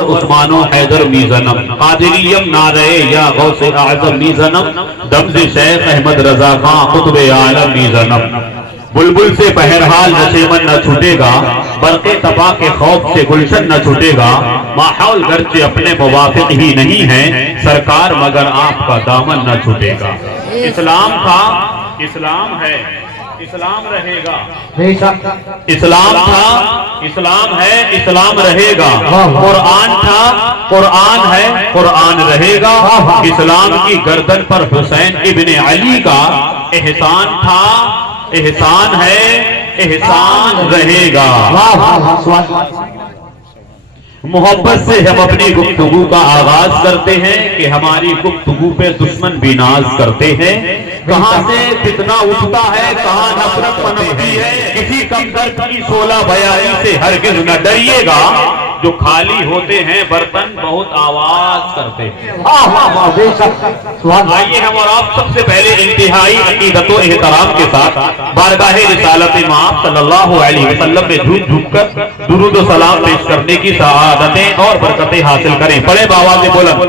انور عثمان و حیدر میزنم، قادریم نعرہ یا غوث اعظم میزنم، دمز شیخ احمد رضا خان قطب عالم میزنم۔ بلبل سے بہرحال نشیمن نہ چھوٹے گا، برق تباہ کے خوف سے گلشن نہ چھوٹے گا، ماحول گرچہ اپنے موافق ہی نہیں ہے، سرکار مگر آپ کا دامن نہ چھوٹے گا۔ اسلام تھا، اسلام ہے، اسلام رہے گا، اسلام تھا، اسلام ہے، اسلام رہے گا، قرآن تھا، قرآن ہے، قرآن رہے گا، اسلام کی گردن پر حسین ابن علی کا احسان تھا، احسان ہے، احسان رہے گا۔ محبت سے ہم اپنی گفتگو کا آغاز کرتے ہیں کہ ہماری گفتگو پہ دشمن بھی ناز کرتے ہیں، کہاں سے فتنہ اٹھتا ہے، کہاں نفرت پنپتی ہے، کسی کمتر کی 16 بیائی سے ہرگز نہ ڈریے گا، جو خالی ہوتے ہیں برتن بہت آواز کرتے ہیں۔ آئیے ہم اور آپ سب سے پہلے انتہائی عقیدت و احترام کے ساتھ بارگاہ رسالت مآب صلی اللہ علیہ وسلم میں جھوم جھوم کر درود و سلام پیش کرنے کی سعادتیں اور برکتیں حاصل کریں۔ بڑے بابا سے بلند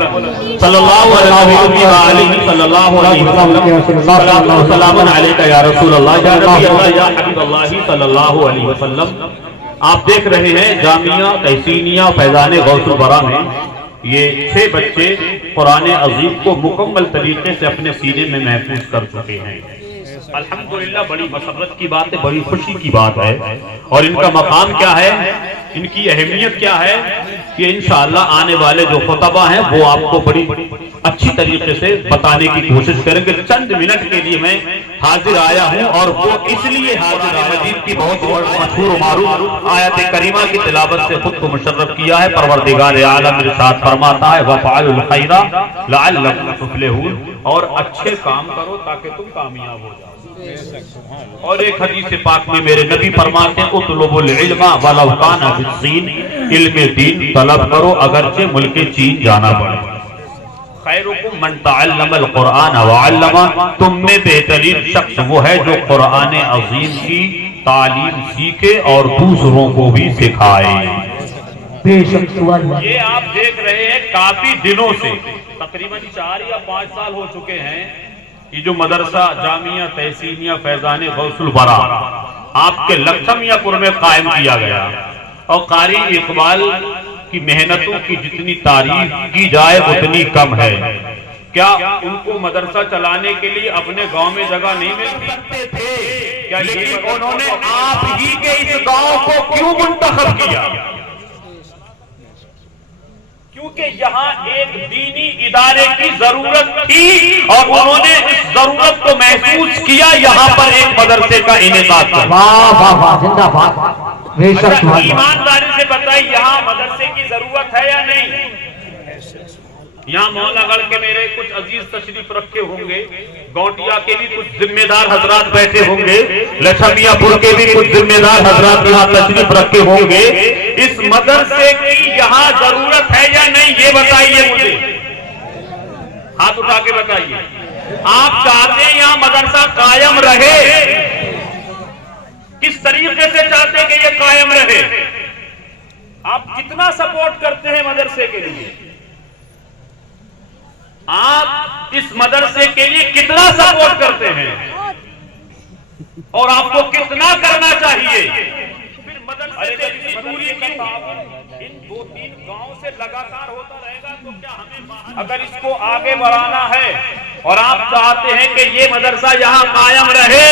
صلی اللہ علیہ صلی اللہ علیہ وسلم، صلاۃ و سلام علیکہ یا رسول اللہ، یا نبی اللہ، یا حبیب اللہ صلی اللہ علیہ وسلم۔ آپ دیکھ رہے ہیں جامعہ تحسینیہ فیضان غوث الورا میں یہ 6 بچے قرآن عظیم کو مکمل طریقے سے اپنے سینے میں محفوظ کر چکے ہیں۔ الحمدللہ بڑی مسرت کی بات ہے، بڑی خوشی کی بات ہے، اور ان کا مقام کیا ہے، ان کی اہمیت کیا ہے کہ انشاءاللہ آنے والے جو خطبہ ہیں وہ آپ کو بڑی اچھی طریقے سے بتانے کی کوشش کریں گے۔ چند منٹ کے لیے میں حاضر آیا ہوں، اور وہ اس لیے حاضر مجید کی بہت مشہور و معروف آیت کریمہ کی تلاوت سے خود کو مشرف کیا ہے۔ پروردگار عالم ارشاد فرماتا ہے وَفَعَلُوا الْخَيْرَ لَعَلَّكُمْ تُفْلِحُونَ، اور اچھے کام کرو تاکہ تم کامیاب ہو جاؤ۔ اور ایک حدیث پاک میں میرے نبی فرماتے ہیں اطلبوا العلم ولو کان بالصین، علم دین طلب کرو اگرچہ ملک چین جانا پڑے۔ خیرکم من تعلم القرآن وعلمہ، تم میں بہترین شخص وہ ہے جو قرآن عظیم کی تعلیم سیکھے اور دوسروں کو بھی سکھائے۔ یہ آپ دیکھ رہے ہیں کافی دنوں سے، تقریباً 4 یا 5 سال ہو چکے ہیں، یہ جو مدرسہ جامعہ تحسینیہ فیضان غوث الورا آپ کے لکھمیا پور میں قائم کیا گیا، اور قاری اقبال کی محنتوں کی جتنی تعریف کی جائے اتنی کم ہے۔ کیا ان کو مدرسہ چلانے کے لیے اپنے گاؤں میں جگہ نہیں ملتی تھے؟ کیا انہوں نے آپ ہی کے اس گاؤں کو کیوں منتخب کیا؟ کیونکہ یہاں ایک دینی ادارے کی ضرورت تھی، اور انہوں نے اس ضرورت کو محسوس کیا، یہاں پر ایک مدرسے کا انعقاد کیا۔ اچھا ایمانداری سے بتائیے یہاں مدرسے کی ضرورت ہے یا نہیں؟ یہاں مولا گڑھ کے میرے کچھ عزیز تشریف رکھے ہوں گے، گوٹیا کے بھی کچھ ذمہ دار حضرات بیٹھے ہوں گے، لکھمیا پور کے بھی کچھ ذمہ دار حضرات یہاں تشریف رکھے ہوں گے۔ اس مدرسے کی یہاں ضرورت ہے یا نہیں یہ بتائیے مجھے، ہاتھ اٹھا کے بتائیے۔ آپ چاہتے ہیں یہاں مدرسہ قائم رہے؟ کس طریقے سے چاہتے ہیں کہ یہ قائم رہے؟ آپ کتنا سپورٹ کرتے ہیں مدرسے کے لیے؟ آپ اس مدرسے کے لیے کتنا سپورٹ کرتے ہیں، اور آپ کو کتنا کرنا چاہیے؟ پھر مدرسے سے دوری کی ان 2-3 گاؤں سے لگاتار ہوتا رہے گا تو کیا ہمیں، اگر اس کو آگے بڑھانا ہے اور آپ چاہتے ہیں کہ یہ مدرسہ یہاں قائم رہے،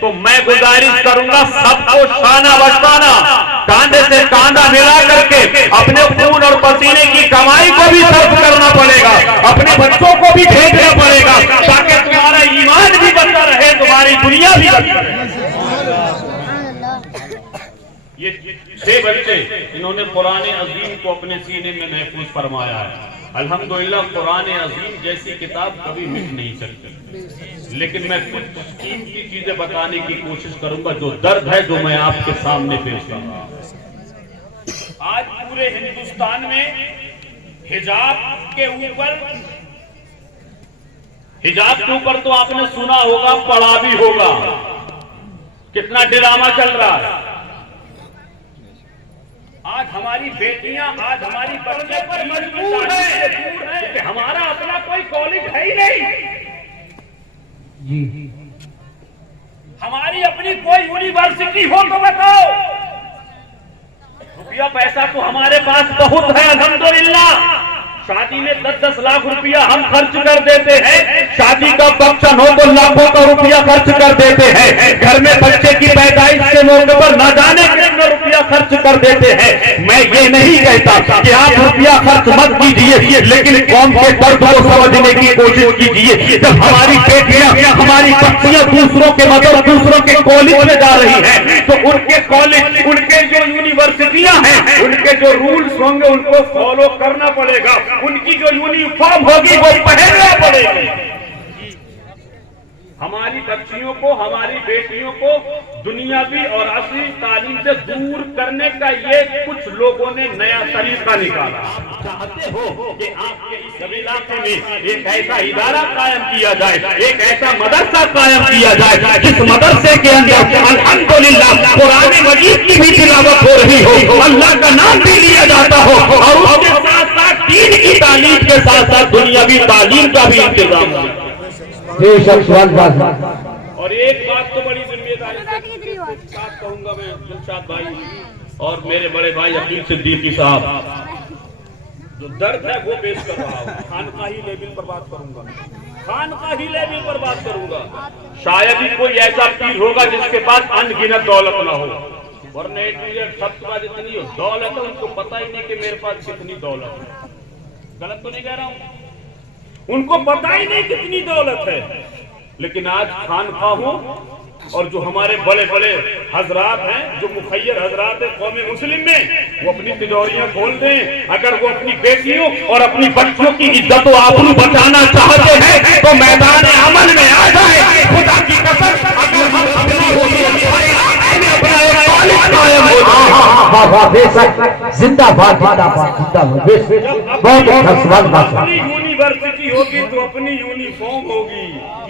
تو میں گزارش کروں گا سب کو شانہ بشانہ کاندھے سے کاندھا ملا کر کے اپنے خون اور پسینے کی کمائی کو بھی صرف کرنا پڑے گا، اپنے بچوں کو بھی بھیجنا پڑے گا، تاکہ تمہارا ایمان بھی بچا رہے، تمہاری دنیا بھی بچا رہے۔ یہ 6 بچے انہوں نے قرآن عظیم کو اپنے سینے میں محفوظ فرمایا ہے۔ الحمدللہ قرآن عظیم جیسی کتاب کبھی مٹ نہیں سکتی، لیکن میں کچھ قیمتی چیزیں بتانے کی کوشش کروں گا، جو درد ہے جو میں آپ کے سامنے پیش کر رہا ہوں۔ آج پورے ہندوستان میں حجاب کے اوپر تو آپ نے سنا ہوگا، پڑھا بھی ہوگا، کتنا ڈرامہ چل رہا ہے۔ آج ہماری بیٹیاں، آج ہماری بچے پر مجبور ہیں کہ ہمارا اپنا کوئی کالج ہے ہی نہیں، ہماری اپنی کوئی یونیورسٹی ہو تو بتاؤ۔ روپیہ پیسہ تو ہمارے پاس بہت ہے الحمدللہ، شادی میں 10-10 لاکھ روپیہ ہم خرچ کر دیتے ہیں، شادی کا فنکشن ہو تو لاکھوں کا روپیہ خرچ کر دیتے ہیں، گھر میں بچے کی پیدائش کے موقع پر نہ جانے کتنا روپیہ خرچ کر دیتے ہیں۔ میں یہ نہیں کہتا کہ آپ روپیہ خرچ مت کیجیے، لیکن قوم کے درد کو سمجھنے کی کوشش کیجیے۔ جب ہماری بیٹیاں، ہماری بچیاں دوسروں کے مدد، دوسروں کے کالج میں جا رہی ہیں تو ان کے کالج، ان کے جو یونیورسٹیاں ہیں، ان کے جو رولز ہوں گے ان کو فالو کرنا پڑے گا، ان کی جو یونیفارم ہوگی وہ پہننا پڑے گی۔ ہماری بچیوں کو، ہماری بیٹیوں کو دنیاوی اور عصری تعلیم سے دور کرنے کا یہ کچھ لوگوں نے نیا طریقہ نکالا۔ چاہتے ہو کہ آپ کے اس علاقے میں ایک ایسا ادارہ قائم کیا جائے، ایک ایسا مدرسہ قائم کیا جائے جس مدرسے کے اندر الحمدللہ قرآن مجید کی بھی تلاوت ہو رہی ہو، اللہ کا نام بھی لیا جاتا ہو، اور اس کے ساتھ ساتھ دین کی تعلیم کے ساتھ ساتھ دنیاوی تعلیم کا بھی انتظام ہو۔ اور ایک بات تو بڑی ذمہ داری کے ساتھ کہوں گا میں دلشاد بھائی اور میرے بڑے بھائی عقیل صدیقی صاحب، جو درد ہے وہ پیش کر رہا ہوں، خانقاہی لیول پر بات کروں گا، خانقاہی لیول پر بات کروں گا۔ شاید ہی کوئی ایسا پیر ہوگا جس کے پاس ان گنت دولت نہ ہو، ورنہ سب کے پاس اتنی دولت ہے ان کو پتہ ہی نہیں کہ میرے پاس کتنی دولت ہے۔ غلط تو نہیں کہہ رہا ہوں؟ ان کو پتہ ہی نہیں کتنی دولت ہے، لیکن آج خانقاہوں اور جو ہمارے بڑے بڑے حضرات ہیں، جو مخیر حضرات ہیں قوم مسلم میں، وہ اپنی تجوریاں کھول دیں۔ اگر وہ اپنی بیٹیوں اور اپنی بچوں کی عزت و آبرو بچانا چاہتے ہیں تو میدان عمل میں آ جائے۔ خدا کی قسم اگر ہم اپنی ہوتی اپنی یونیورسٹی ہوگی تو اپنی یونیفارم ہوگی،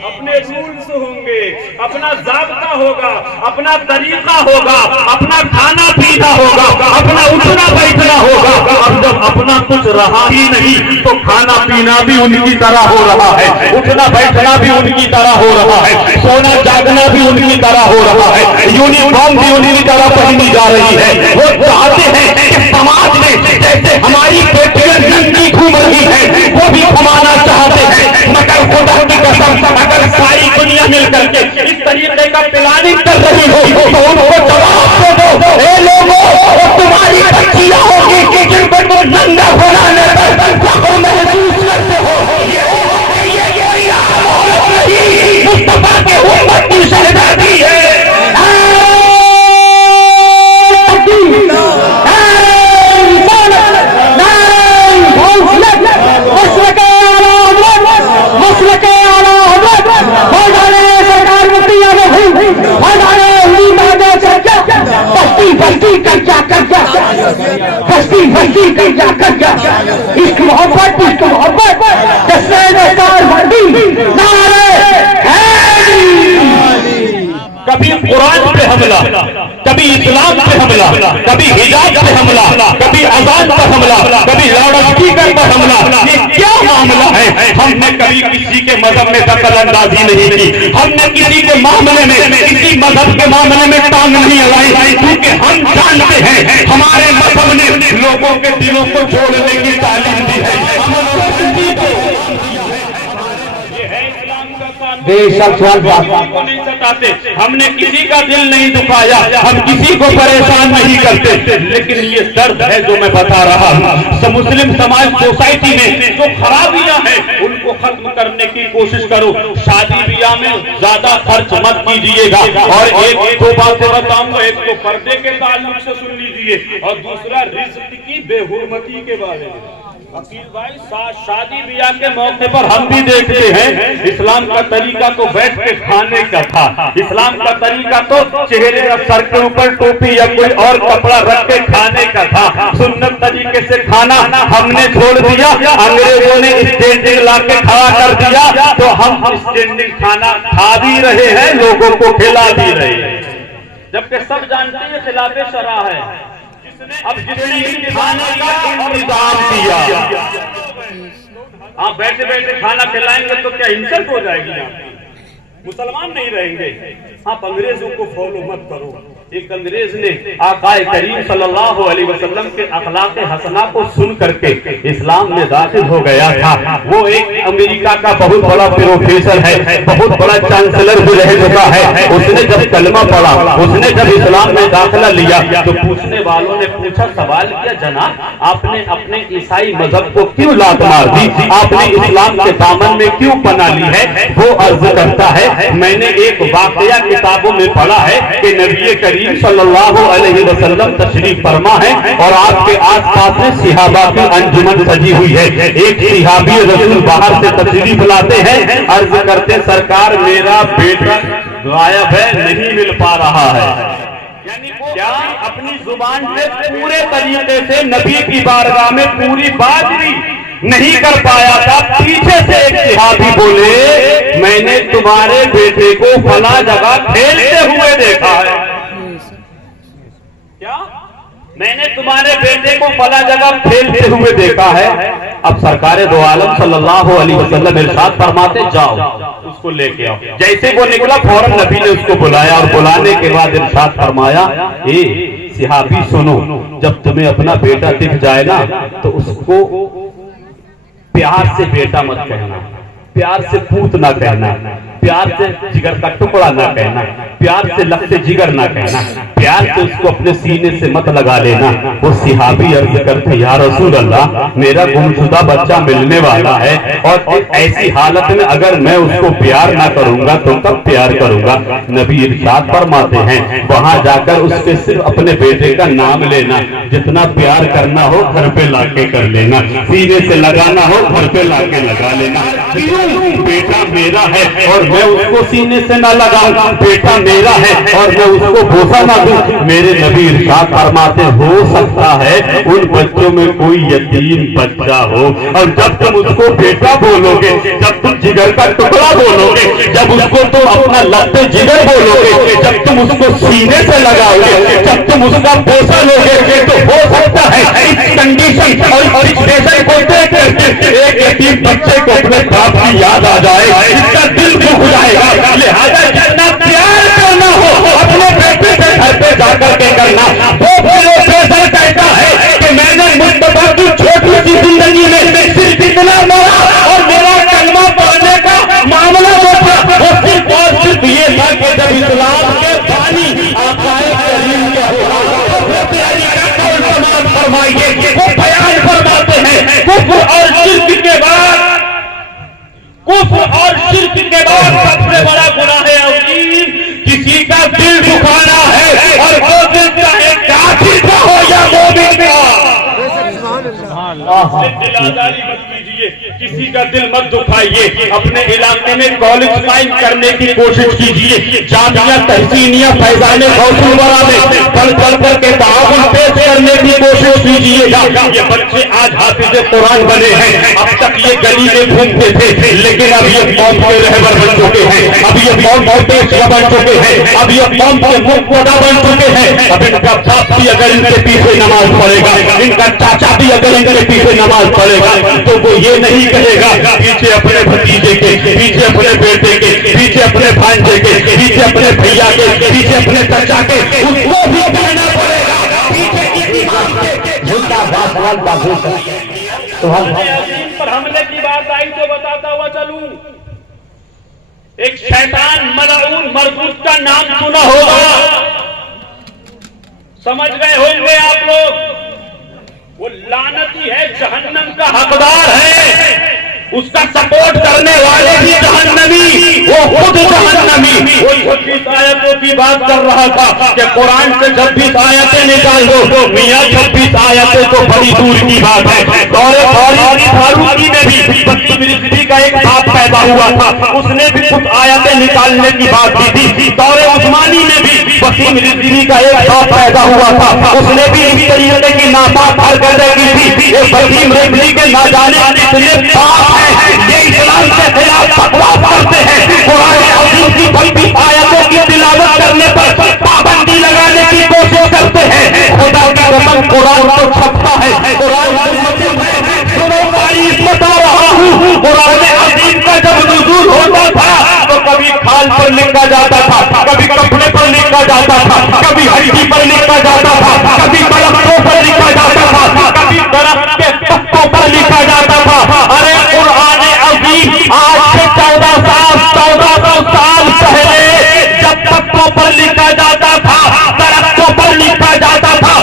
اپنے رولز ہوں گے، اپنا ضابطہ ہوگا، اپنا طریقہ ہوگا، اپنا کھانا پینا ہوگا، اپنا اٹھنا بیٹھنا ہوگا۔ اور جب اپنا کچھ رہا ہی نہیں تو کھانا پینا بھی ان کی طرح ہو رہا ہے، اٹھنا بیٹھنا بھی ان کی طرح ہو رہا ہے، سونا جاگنا بھی ان کی طرح ہو رہا ہے، یونیفارم بھی ان کی طرح پہنی جا رہی ہے۔ وہ چاہتے ہیں کہ سماج میں جیسے ہماری بیٹیاں ننگی گھوم رہی ہیں وہ بھی گھمانا چاہتے ہیں، مگر خدا کی قسم اگر ساری دنیا مل کر کے اس طریقے کا پلاننگ کر رہی ہو تو ان کو جواب دے دو، اے لوگوں تمہاری بچیاں ہوگی جن کو تم ننگا بنانے پر فخر محسوس کرتے ہو، مصطفیٰ کے امت کی شہزادی ہے۔ عشق محبت عشق محبت کبھی قرآن پہ حملہ، کبھی اسلام پہ حملہ، کبھی حجاب پہ حملہ، کبھی اذان پر حملہ، کبھی لاؤڈ اسپیکر پر حملہ۔ یہ کیا معاملہ ہے؟ ہم نے کبھی کسی کے مذہب میں دخل اندازی نہیں کی، ہم نے کسی کے معاملے میں، کسی مذہب کے معاملے میں ٹانگ نہیں اڑائی، کیونکہ ہم جانتے ہیں ہمارے مذہب نے لوگوں کے دلوں کو جوڑنے کی تعلیم دی ہے۔ ہم نے کسی کا دل نہیں دکھایا، ہم کسی کو پریشان نہیں کرتے، لیکن یہ درد ہے جو میں بتا رہا ہوں۔ مسلم سماج سوسائٹی میں جو خرابیاں ہیں ان کو ختم کرنے کی کوشش کرو۔ شادی بیاہ میں زیادہ خرچ مت کیجیے گا، اور ایک دو باتیں بتاؤں گا، ایک تو پردے کے تعلق سے سن لیجیے، اور دوسرا رزق کی بے حرمتی کے بارے میں۔ عقیل بھائی شادی بیاہ کے موقع پر ہم بھی دیکھتے ہیں اسلام کا طریقہ تو بیٹھ کے کھانے کا تھا، اسلام کا طریقہ تو چہرے یا سر کے اوپر ٹوپی یا کوئی اور کپڑا رکھ کے کھانے کا تھا۔ سنت طریقے سے کھانا ہم نے چھوڑ دیا، انگریزوں نے اسٹینڈنگ لا کے کھڑا کر دیا تو ہم اسٹینڈنگ کھانا کھا بھی رہے ہیں، لوگوں کو کھلا بھی رہے ہیں، جبکہ سب جانتے ہیں خلاف شرع ہے۔ اب جتنے بھی کھانے کا انتظام کیا، آپ بیٹھے بیٹھے کھانا کھلائیں گے تو کیا انسلٹ ہو جائے گی؟ آپ مسلمان نہیں رہیں گے۔ آپ انگریزوں کو فالو مت کرو۔ ایک انگریز نے آقا کریم صلی اللہ علیہ وسلم کے اخلاق حسنہ کو سن کر کے اسلام میں داخل ہو گیا تھا۔ وہ ایک امریکہ کا بہت بڑا پروفیسر ہے، بہت بڑا چانسلر بھی رہ چکا ہے۔ اس نے جب کلمہ پڑھا، اس نے جب اسلام میں داخلہ لیا تو پوچھنے والوں نے پوچھا، سوال کیا، جناب آپ نے اپنے عیسائی مذہب کو کیوں لات مار دی؟ آپ نے اسلام کے دامن میں کیوں پناہ لی ہے؟ وہ عرض کرتا ہے، میں نے ایک واقعہ کتابوں میں پڑھا ہے کہ نبی کریم صلی اللہ علیہ وسلم تشریف فرما ہے اور آپ کے آس پاس میں صحابہ کی انجمن سجی ہوئی ہے۔ ایک صحابی رسول باہر سے تشریف لاتے ہیں، عرض کرتے، سرکار میرا بیٹا غائب ہے، نہیں مل پا رہا ہے۔ کیا اپنی زبان سے پورے طریقے سے نبی کی بارگاہ میں پوری بات نہیں کر پایا تھا؟ پیچھے سے ایک صحابی بولے، میں نے تمہارے بیٹے کو فلاں جگہ کھیلتے ہوئے دیکھا ہے۔ کیا؟ میں نے تمہارے بیٹے کو فلاں جگہ کھیلتے ہوئے دیکھا ہے۔ اب سرکار دو عالم صلی اللہ علیہ وسلم ارشاد فرماتے، جاؤ اس کو لے کے آؤ۔ جیسے وہ نکلا فوراً نبی نے اس کو بلایا اور بلانے کے بعد ارشاد فرمایا، اے صحابی سنو، جب تمہیں اپنا بیٹا دکھ جائے نا تو اس کو پیار سے بیٹا مت کہنا، پیار سے پوت نہ کہنا، پیار سے جگر کا ٹکڑا نہ کہنا، پیار سے لفظ جگر نہ کہنا، پیار سے اس کو اپنے سینے سے مت لگا لینا۔ وہ صحابی عرض کرتے، یا رسول اللہ میرا گمشدہ بچہ ملنے والا ہے اور ایسی حالت میں اگر میں اس کو پیار نہ کروں گا تو کب پیار کروں گا؟ نبی ارشاد فرماتے ہیں، وہاں جا کر اس کے صرف اپنے بیٹے کا نام لینا، جتنا پیار کرنا ہو گھر پہ لا کے کر لینا، سینے سے لگانا ہو گھر پہ لا کے لگا لینا۔ کیوں؟ بیٹا میرا ہے اور میں اس کو سینے سے نہ لگاؤں، بیٹا میرا ہے اور میں اس کو بوسہ نہ دوں۔ میرے نبی ارشاد فرماتے، ہو سکتا ہے ان بچوں میں کوئی یتیم بچہ ہو، اور جب تم اس کو بیٹا بولو گے، جب تم جگر کا ٹکڑا بولو گے، جب اس کو تم اپنا لفظ جگر بولو گے، جب تم اس کو سینے سے لگاؤ گے، جب تم اس کا بوسہ لو گے، تو ہو سکتا ہے اس کنڈیشن اور سچویشن کو دیکھ کر ایک یتیم بچے کو اپنے باپ کی یاد آ جائے، اس کا دل دکھ جائے گا۔ لہذا جتنا پیار کرنا ہو اپنے بیٹے کے گھر پہ جا کر کے کرنا۔ وہ پروفیسر کہتا ہے کہ میں نے مجتبیٰ کی چھوٹی سی زندگی میں صرف اتنا مارا اور میرا کلمہ پڑھنے کا معاملہ وہ تھا، وہ صرف اور صرف یہ تھا کہ جب اسلام کے بانی آقا کریم کے فرمائیے، وہ بیان فرماتے ہیں، کفر اور شرک کے بعد، کفر اور شرک کے بعد سب سے بڑا گناہ عظیم کسی کا دل دکھانا ہے، اور وہ دل چاہے کافر کا ہو یا مومن کا۔ دل آزاری مت کیجیے، کسی کا دل مت دکھائیے۔ اپنے علاقے میں کالج قائم کرنے کی کوشش کیجیے، جامعہ تحسینیہ فیضان غوث الورا میں بڑھ چڑھ کر کے تعاون پیش کرنے کی کوشش کیجیے۔ یہ بچے آج حافظ قرآن بنے ہیں، اب تک یہ گلی میں گھومتے تھے، لیکن اب یہ قوم کے رہبر بن چکے ہیں، اب یہ قوم کے پیشوا بن چکے ہیں، اب یہ قوم کے مقتدا بن چکے ہیں۔ اب ان کا باپ بھی اگر ان کے پیچھے نماز پڑھے گا، ان کا چاچا بھی اگر ان کے پیچھے نماز پڑھے گا، تو وہ یہ نہیں کہے گا پیچھے اپنے بھتیجے کے، پیچھے اپنے بیٹے کے، پیچھے اپنے بھانجے کے، پیچھے اپنے بھیا کے، پیچھے اپنے چچا کے، اس کو بھی کہنا پڑے گا پیچھے کسی امام کے۔ پر حملے کی بات آئی تو بتاتا ہوا چلوں، ایک شیطان ملعون مردود کا نام سنا ہوگا، سمجھ گئے ہوں گے آپ لوگ۔ وہ لعنتی ہے، جہنم کا حقدار ہے، اس کا سپورٹ کرنے والے بھی جہنمی، وہ خود جہنمی۔ وہ 26 آیتوں کی بات کر رہا تھا کہ قرآن سے 26 آیتیں نکال دو، میاں 26 آیتیں تو بڑی دور کی بات ہے۔ دور فاروقی میں بھی بسیم رضوی کا ایک باپ پیدا ہوا تھا، اس نے بھی کچھ آیتیں نکالنے کی بات کی تھی۔ دور عثمانی میں بھی بسیم رضوی کا ایک باپ پیدا ہوا تھا، اس نے بھی اس طریقے کی ناپاک حرکتیں کی تھی۔ یہ بسیم رضوی کے نہ جانے کتنے باپ ہیں، یہ اسلام کے خلاف بکواس کرتے ہیں، قرآن عظیم کی 26 آیتوں کی تلاوت کرنے پر پابندی لگانے کی کوشش کرتے ہیں۔ خدا کی قسم قرآن تو چھپتا ہے، قرآن بتا رہا ہوں، قرآن عظیم کا جب نزول ہوتا تھا تو کبھی کھال پر لکھا جاتا تھا، کبھی کپڑے پر لکھا جاتا تھا، کبھی ہڈی پر لکھا جاتا تھا، کبھی درختوں پر لکھا جاتا تھا، کبھی درخت کے پتوں پر لکھا جاتا تھا۔ ارے قرآن عظیم آج سے 1400 سال پہلے جب پتوں پر لکھا جاتا تھا، درختوں پر لکھا جاتا تھا،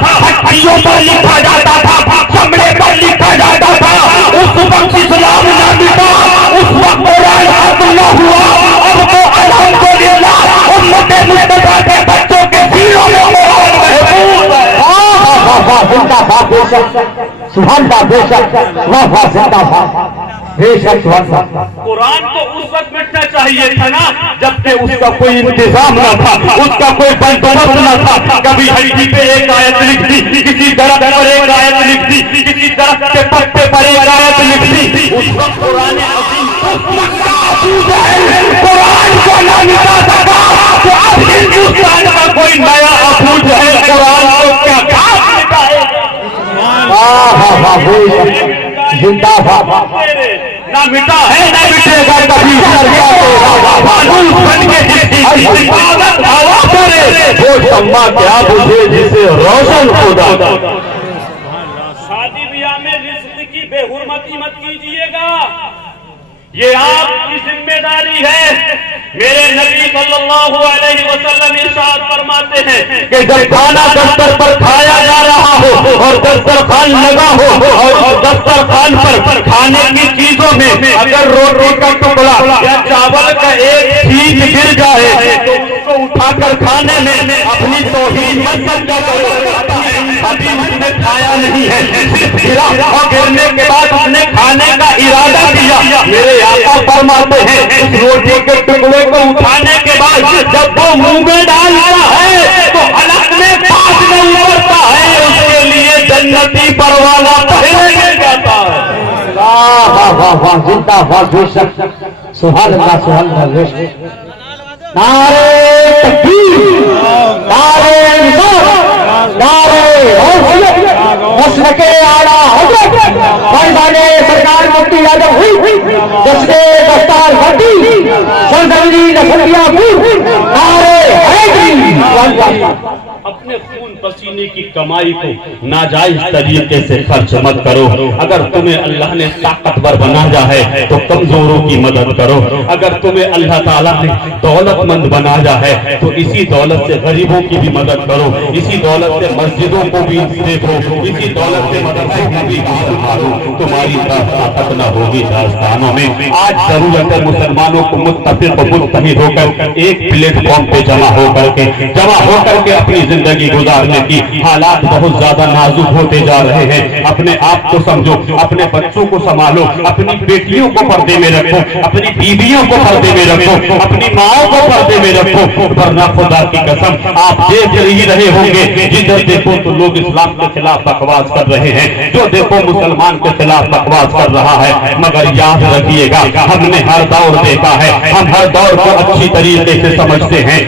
ہڈیوں پر لکھا جاتا تھا، چمڑے پر لکھا جاتا تھا، اس وقت اسلام نہ مٹا، اس وقت قرآن ختم نہ ہوا۔ اب تو الحمدللہ امت مصطفیٰ کے بچوں کے سینوں میں قرآن محفوظ ہے۔ زندہ باد بے شک، سبحان اللہ بے شک، واہ واہ زندہ باد بے شک، سبحان اللہ۔ قرآن تو اس وقت مٹنا چاہیے تھا نا جبکہ اس کا کوئی انتظام نہ تھا، اس کا کوئی بندوبست نہ تھا۔ کبھی ہڈی پہ ایک آیت لکھ دی، کسی درخت پر ایک آیت لکھ دی، کسی درخت کے پتے پر ایک آیت لکھ دی۔ اس وقت قرآن عظیم قرآن کو نہ مٹا سکا تو اب ہندوستان کا کوئی نیا ابو جہل قرآن کو کیا مٹائے گا؟ زندہ باد نہ مٹا ہے نہ مٹے گا کبھی۔ بن کے عبادت ہوا کرے وہ شمع کیا بجھے جسے روشن خدا۔ شادی بیاہ میں رزق کی بے حرمتی مت کیجیے گا، یہ آپ کی ذمہ داری ہے۔ میرے نبی صلی اللہ علیہ وسلم ارشاد فرماتے ہیں کہ جب کھانا دستر پر کھایا جا رہا ہو اور دسترخوان لگا ہو اور دسترخوان پر کھانے کی چیزوں میں اگر روٹی کا ٹکڑا یا چاول کا ایک چھینٹ گر جائے تو اس کو اٹھا کر کھانے میں اپنی توہین مت سمجھا کرو۔ ابھی اس نے کھایا نہیں ہے، صرف گرا اور گرنے کے بعد اس نے کھانے کا ارادہ کیا۔ میرے آقا فرماتے ہیں اس روٹی کے ٹکڑے کو اٹھانے کے بعد جب وہ منہ میں ڈالتا ہے تو حلق میں پاس نہیں ابھرتا ہے، اس کے لیے جنتی پروانہ پہلے مل جاتا ہے۔ واہ واہ واہ زندہ باد بے شک، سبحان اللہ سبحان اللہ بے شک۔ نعرے تکبیر، نعرے نصرت، نعرے حوصلہ، مسلک اعلیٰ حضرت فرزانِ سرکار مفتی اعظم ہوئی جس نے دستار گھٹی سرزمینی نسلیہ پور، نعرے حیدری۔ اپنے خون پسینے کی کمائی کو ناجائز طریقے سے خرچ مت کرو۔ اگر تمہیں اللہ نے طاقتور بنایا ہے تو کمزوروں کی مدد کرو۔ اگر تمہیں اللہ تعالیٰ نے دولت مند بنایا ہے تو اسی دولت سے غریبوں کی بھی مدد کرو، اسی دولت سے مسجدوں کو بھی دیکھو، اسی دولت سے مدرسوں کو بھی سنبھالو۔ تمہاری طاقت نہ ہوگی داستانوں میں۔ آج ضرورت ہے مسلمانوں کو متفق و متحد ہو کر ایک پلیٹ فارم پہ جمع ہو کر کے اپنی زندگی گزارنے کی۔ حالات بہت زیادہ نازک ہوتے جا رہے ہیں، اپنے آپ کو سمجھو، اپنے بچوں کو سنبھالو، اپنی بیٹیوں کو پردے میں رکھو، اپنی بیویوں کو پردے میں رکھو، اپنی ماؤں کو پردے میں رکھو، ورنہ خدا کی قسم آپ دیکھ ہی رہے ہوں گے جدھر دیکھو تو لوگ اسلام کے خلاف بکواس کر رہے ہیں، جو دیکھو مسلمان کے خلاف بکواس کر رہا ہے۔ مگر یاد رکھیے گا ہم نے ہر دور دیکھا ہے، ہم ہر دور کو اچھی طریقے سے سمجھتے ہیں۔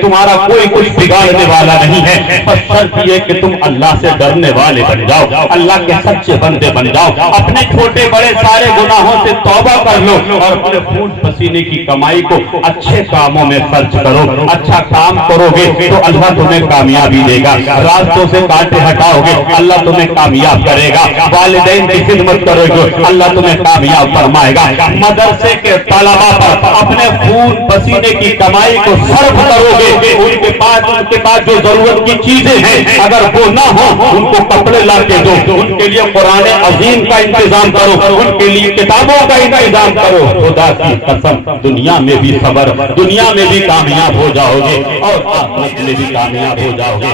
تمہارا کوئی کچھ بگاڑنے والا نہیں ہے، بس شرط یہ کہ تم اللہ سے ڈرنے والے بن جاؤ، اللہ کے سچے بندے بن جاؤ، اپنے چھوٹے بڑے سارے گناہوں سے توبہ کر لو اور اپنے خون پسینے کی کمائی کو اچھے کاموں میں خرچ کرو۔ اچھا کام کرو گے تو اللہ تمہیں کامیابی دے گا، راستوں سے کانٹے ہٹاؤ گے اللہ تمہیں کامیاب کرے گا، والدین کی خدمت کرو گے اللہ تمہیں کامیاب فرمائے گا، مدرسے کے طلباء پر اپنے خون پسینے کی کمائی کو صرف کرو گے، ان کے پاس جو ضرورت کی چیزیں ہیں اگر وہ نہ ہو ان کو کپڑے لا کے دو، ان کے لیے قرآن عظیم کا انتظام کرو، ان کے لیے کتابوں کا انتظام کرو۔ خدا کی قسم دنیا میں بھی خبر، دنیا میں بھی کامیاب ہو جاؤ گے اور آخرت میں بھی کامیاب ہو جاؤ گے۔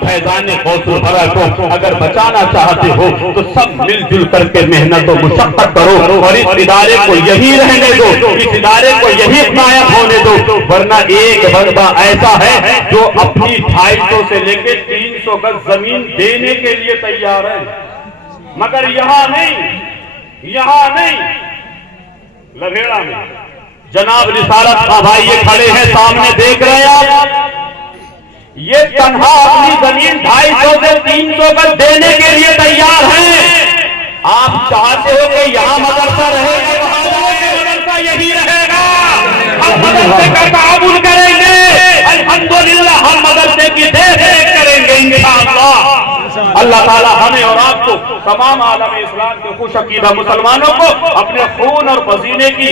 فیضان غوث الورا کو اگر بچانا چاہتے ہو تو سب مل جل کر کے محنت و مشقت کرو اور اس ادارے کو یہی رہنے دو، اس ادارے کو یہی قائم ہونے دو، ورنہ ایک بندہ ایسا ہے جو اپنی 250 سے لے کے 300 گز زمین دینے کے لیے تیار ہے، مگر یہاں نہیں لبھیڑا میں جناب رسالت خاں بھائی یہ کھڑے ہیں سامنے دیکھ رہے ہیں آپ، یہ تنہا اپنی زمین 250 سے 300 گز دینے کے لیے تیار ہیں. آپ چاہتے ہو کہ یہاں مدرسہ رہے گا، مدرسہ یہی رہے گا. ہم مدرسے کا تعاون کریں گے، الحمدللہ ہم مدرسے کی دیکھ ریکھ کریں گے انشاءاللہ. اللہ تعالیٰ ہمیں اور آپ کو، تمام عالم اسلام کے خوش عقیدہ مسلمانوں کو اپنے خون اور پسینے کی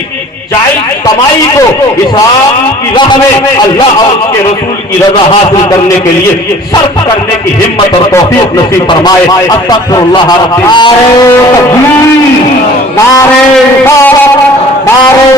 جائز کمائی کو اسلام کی راہ میں اللہ اور اس کے رسول کی رضا حاصل کرنے کے لیے صرف کرنے کی ہمت اور توفیق نصیب فرمائے. استغفر اللہ رب. نعرے تکبیر، نعرے رسالت، نعرے